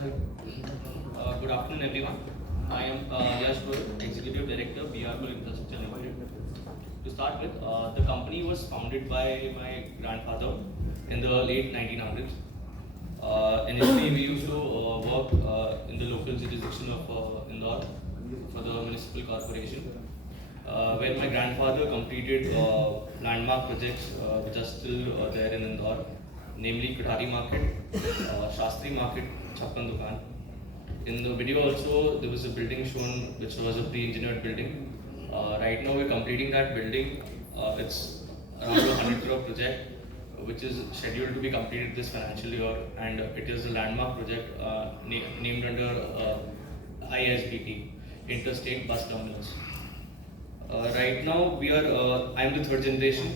Good afternoon, everyone. I am Yash Goyal, Executive Director, BR Goyal Infrastructure Limited. To start with, the company was founded by my grandfather in the late 1900s. Initially, we used to work in the local jurisdiction of Indore for the municipal corporation, where my grandfather completed landmark projects which are still there in Indore, namely Kothari Market, Shastri Market, Chappan Dukan. In the video also, there was a building shown which was a pre-engineered building. Right now we're completing that building. It's around a 100 crore project which is scheduled to be completed this financial year, and it is a landmark project named under ISBT, Interstate Bus Terminus. Right now I'm the third generation.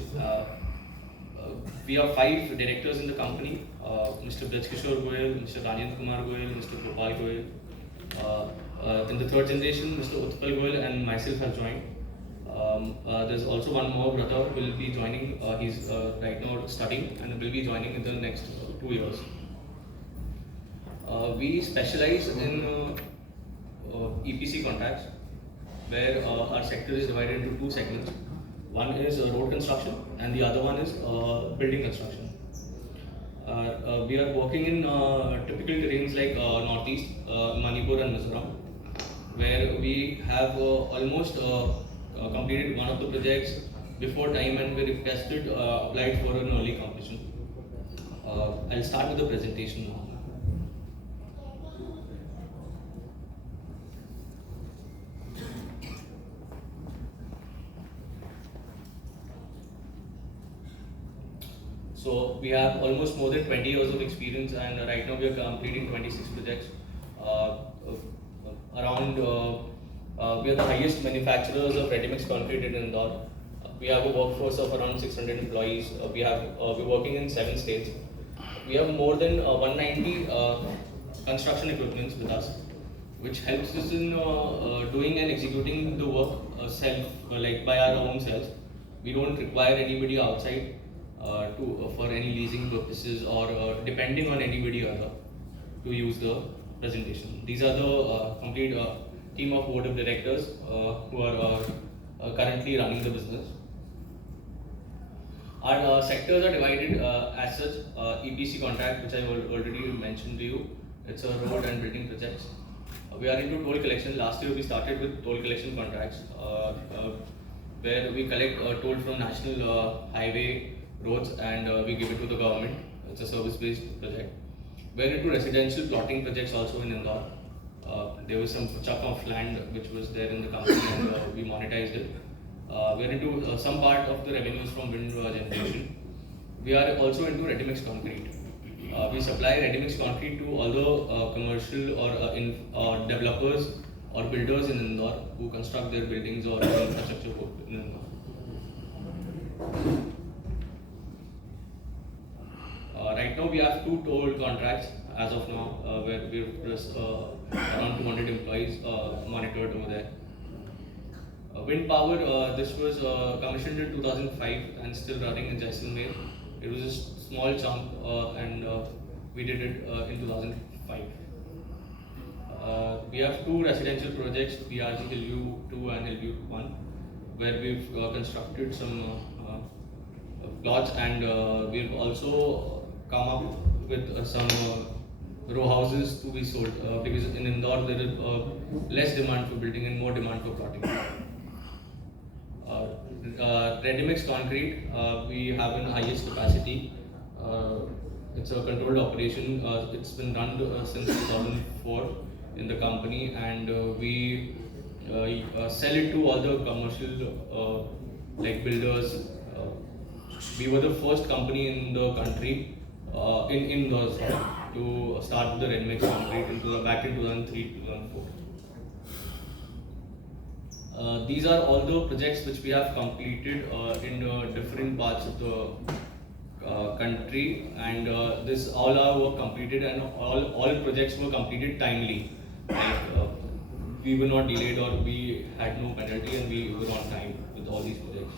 We have 5 directors in the company, Mr. Braj Kishore Goyal, Mr. Rajendra Kumar Goyal, Mr. Gopal Goyal. In the third generation, Mr. Utpal Goyal and myself have joined. There's also one more brother who will be joining. He's right now studying and will be joining in the next 2 years. We specialize in EPC contracts, where our sector is divided into 2 segments. One is road construction and the other one is building construction. We are working in typical terrains like Northeast, Manipur and Mizoram, where we have almost completed one of the projects before time, and we requested, applied for an early completion. I'll start with the presentation now. So we have almost more than 20 years of experience, and right now we are completing 26 projects. We are the highest manufacturers of ready-mix concrete in Indore. We have a workforce of around 600 employees. We're working in 7 states. We have more than 190 construction equipments with us, which helps us in doing and executing the work like by our own selves. We don't require anybody outside for any leasing purposes or depending on anybody other to use the presentation. These are the complete team of board of directors who are currently running the business. Our sectors are divided as such. EPC contract, which I already mentioned to you, it's a road and building projects. We are into toll collection. Last year we started with toll collection contracts, where we collect toll from national highway roads and we give it to the government. It's a service-based project. We're into residential plotting projects also in Indore. There was some chunk of land which was there in the company and we monetized it. We're into some part of the revenues from wind generation. We are also into ready-mix concrete. We supply ready-mix concrete to all the commercial or developers or builders in Indore who construct their buildings or infrastructure work in Indore. Right now we have 2 toll contracts as of now, where we've around 200 employees monitored over there. Wind power, this was commissioned in 2005 and still running in Jaisalmer. It was a small chunk and we did it in 2005. We have 2 residential projects, BRG Hillview 2 and Hillview 1, where we've constructed some plots, and we've also come up with some row houses to be sold because in Indore there is less demand for building and more demand for plotting. Ready-mix concrete, we have an highest capacity. It's a controlled operation. It's been run since 2004 in the company, and we sell it to all the commercial like builders. We were the first company in the country in those to start with the ready-mix concrete back in 2003-2004. These are all the projects which we have completed in different parts of the country, and this all our work completed, and all projects were completed timely. Like, we were not delayed or we had no penalty, and we were on time with all these projects.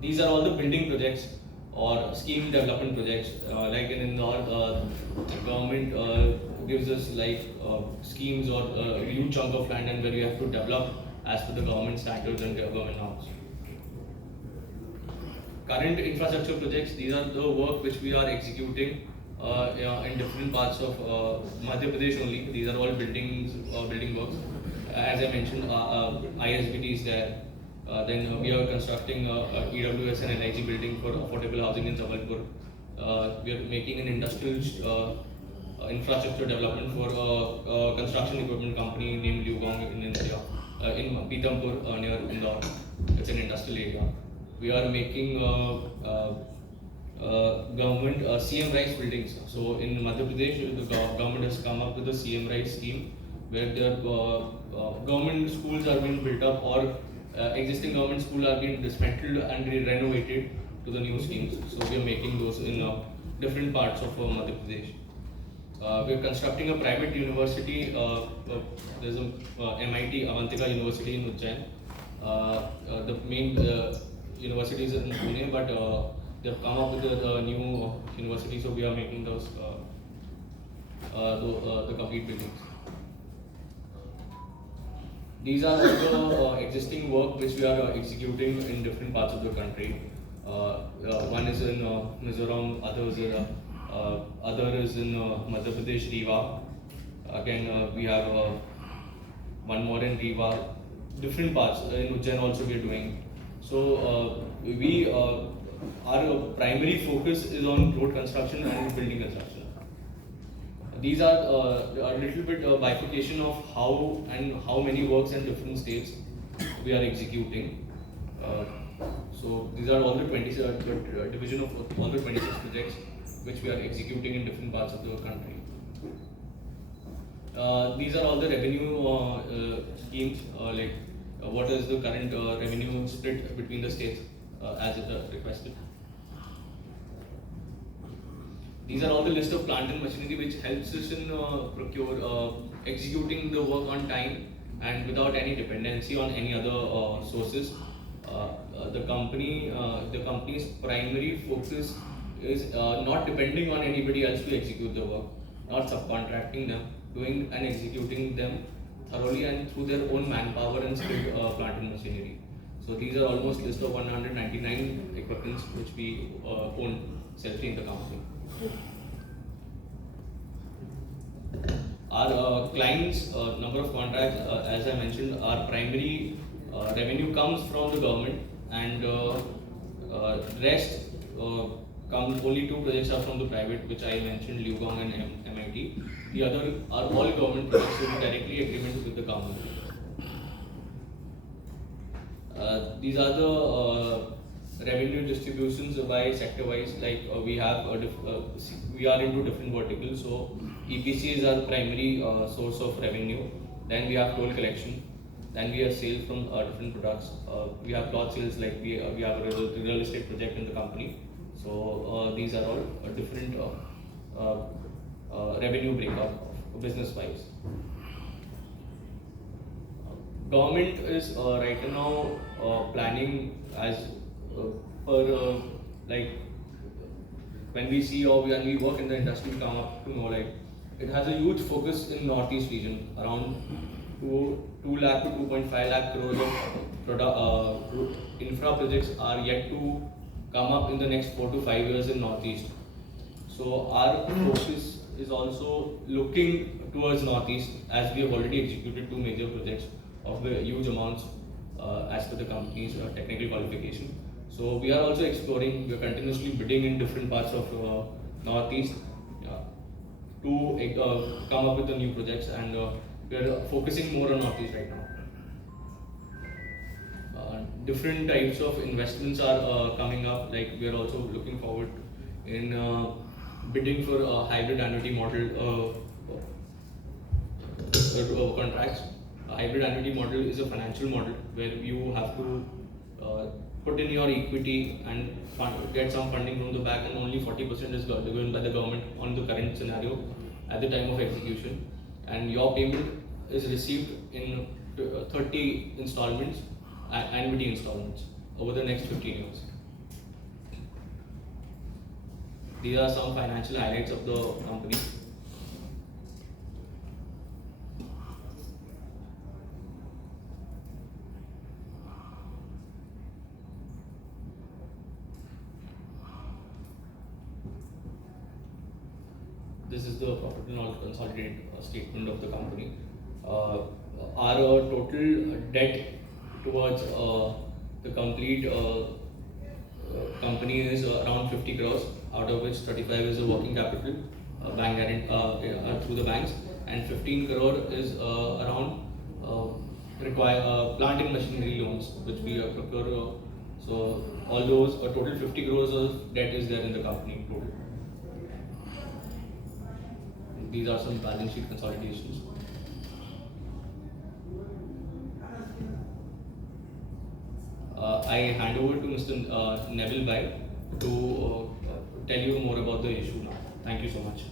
These are all the building projects or scheme development projects. Like in Indore, the government gives us like schemes or a huge chunk of land, and where we have to develop as per the government standards and government norms. Current infrastructure projects, these are the work which we are executing in different parts of Madhya Pradesh only. These are all building works. As I mentioned, ISBT is there. Then we are constructing EWS and LIG building for affordable housing in Jabalpur. We are making an industrial infrastructure development for a construction equipment company named Liugong in India, in Pithampur near Indore. It's an industrial area. We are making government CM Rise buildings. So in Madhya Pradesh, the government has come up with a CM Rise scheme where their government schools are being built up, or existing government schools are being dismantled and renovated to the new schemes. So we are making those in different parts of Madhya Pradesh. We are constructing a private university. There's a MIT Avantika University in Ujjain. The main university is in Pune, but they've come up with a new university, so we are making those the complete buildings. These are all the existing work which we are executing in different parts of the country. One is in Mizoram, other is in Madhya Pradesh, Rewa. Again, we have one more in Rewa. Different parts in Ujjain also we are doing. So our primary focus is on road construction and building construction. These are a little bit bifurcation of how many works in different states we are executing. So these are all the division of all the 26 projects which we are executing in different parts of the country. These are all the revenue schemes, like what is the current revenue split between the states as it requested. These are all the list of plant and machinery which helps us in executing the work on time and without any dependency on any other sources. The company's primary focus is not depending on anybody else to execute the work, not subcontracting them, doing and executing them thoroughly and through their own manpower and skilled plant and machinery. So these are almost list of 199 equipments which we own selfly in the company. Our clients, number of contracts, as I mentioned, our primary revenue comes from the government, and rest only two projects are from the private, which I mentioned, Liugong and MIT. The other are all government projects, so we directly agreement with the government. These are the revenue distributions by sector wise. Like we have we are into different verticals. So EPC is our primary source of revenue. Then we have toll collection. Then we have sales from different products. We have plot sales, like we have a real estate project in the company. So these are all different revenue breakup business wise. Government is right now planning as per like when we see or when we work in the industry, come up to know like it has a huge focus in Northeast region. Around 2 lakh to 2.5 lakh crores of infra projects are yet to come up in the next 4 to 5 years in Northeast. So our focus is also looking towards Northeast, as we have already executed 2 major projects of huge amounts as per the company's technical qualification. So we are also exploring, we are continuously bidding in different parts of Northeast to come up with the new projects, and we are focusing more on Northeast right now. Different types of investments are coming up, like we are also looking forward in bidding for a hybrid annuity model contracts. A hybrid annuity model is a financial model where you have to put in your equity and get some funding from the back, and only 40% is given by the government on the current scenario at the time of execution, and your payment is received in 30 installments, annuity installments over the next 15 years. These are some financial highlights of the company. This is the profit and loss consolidated statement of the company. Our total debt towards the complete company is around 50 crores, out of which 35 is a working capital, bank through the banks, and 15 crore is around plant and machinery loans, which we procure. So all those, a total 50 crores of debt is there in the company total. These are some balance sheet consolidations. I hand over to Mr. Neville Bhai to tell you more about the issue now. Thank you so much.